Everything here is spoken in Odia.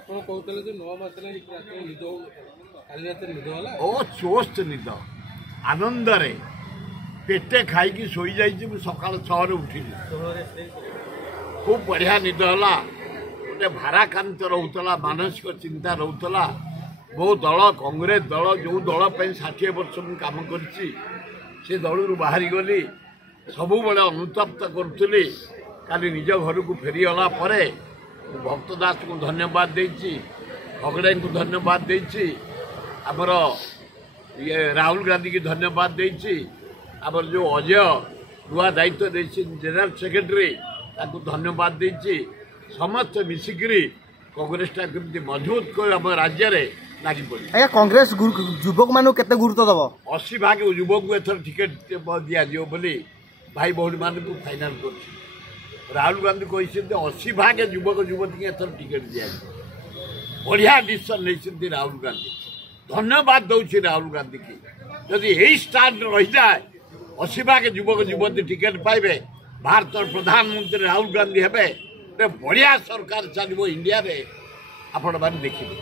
ଆପଣ କହୁଥିଲେ ଯେ 9 ମାସ ହେଲା ନିଦ କାଲି ରାତିରେ ନିଦ ହେଲା ଓ ଚୋସ୍ତ ନିଦ ଆନନ୍ଦରେ ପେଟେ ଖାଇକି ଶୋଇଯାଇଛି। ମୁଁ ସକାଳ 6ରେ ଉଠିଲି। ଖୁବ୍ ବଢ଼ିଆ ନିଦ ହେଲା। ଗୋଟେ ଭାରାକ୍ରାନ୍ତ ରହୁଥିଲା, ମାନସିକ ଚିନ୍ତା ରହୁଥିଲା। ମୋ ଦଳ କଂଗ୍ରେସ ଦଳ ଯେଉଁ ଦଳ ପାଇଁ 60 ବର୍ଷ ମୁଁ କାମ କରିଛି ସେ ଦଳରୁ ବାହାରିଗଲି। ସବୁବେଳେ ଅନୁତପ୍ତ କରୁଥିଲି। କାଲି ନିଜ ଘରକୁ ଫେରିଗଲା ପରେ ମୁଁ ଭକ୍ତ ଦାସଙ୍କୁ ଧନ୍ୟବାଦ ଦେଇଛି, ଭଗଡ଼େଙ୍କୁ ଧନ୍ୟବାଦ ଦେଇଛି, ଆମର ରାହୁଲ ଗାନ୍ଧୀକି ଧନ୍ୟବାଦ ଦେଇଛି, ଆମର ଯେଉଁ ଅଜୟ ନୂଆ ଦାୟିତ୍ୱ ଦେଇଛି ଜେନେରାଲ ସେକ୍ରେଟାରୀ ତାଙ୍କୁ ଧନ୍ୟବାଦ ଦେଇଛି। ସମସ୍ତେ ମିଶିକିରି କଂଗ୍ରେସଟା କେମିତି ମଜବୁତ କରି ଆମ ରାଜ୍ୟରେ ଲାଗି ପଡ଼ିବ। ଆଜ୍ଞା, କଂଗ୍ରେସ ଯୁବକମାନଙ୍କୁ କେତେ ଗୁରୁତ୍ୱ ଦେବ? 80% ଯୁବକଙ୍କୁ ଏଥର ଟିକେଟ୍ ଦିଆଯିବ ବୋଲି ଭାଇ ଭଉଣୀମାନଙ୍କୁ ଫାଇନାଲ କରୁଛି। ରାହୁଲ ଗାନ୍ଧୀ କହିଛନ୍ତି 80% ଯୁବକ ଯୁବତୀଙ୍କୁ ଏଥର ଟିକେଟ୍ ଦିଆଯିବ। ବଢ଼ିଆ ଡିସିସନ୍ ନେଇଛନ୍ତି ରାହୁଲ ଗାନ୍ଧୀ। ଧନ୍ୟବାଦ ଦେଉଛି ରାହୁଲ ଗାନ୍ଧୀକି। ଯଦି ଏଇ ଷ୍ଟାଣ୍ଡ ରହିଯାଏ 80% ଯୁବକ ଯୁବତୀ ଟିକେଟ୍ ପାଇବେ, ଭାରତର ପ୍ରଧାନମନ୍ତ୍ରୀ ରାହୁଲ ଗାନ୍ଧୀ ହେବେ, ଗୋଟେ ବଢ଼ିଆ ସରକାର ଚାଲିବ ଇଣ୍ଡିଆରେ, ଆପଣମାନେ ଦେଖିବେ।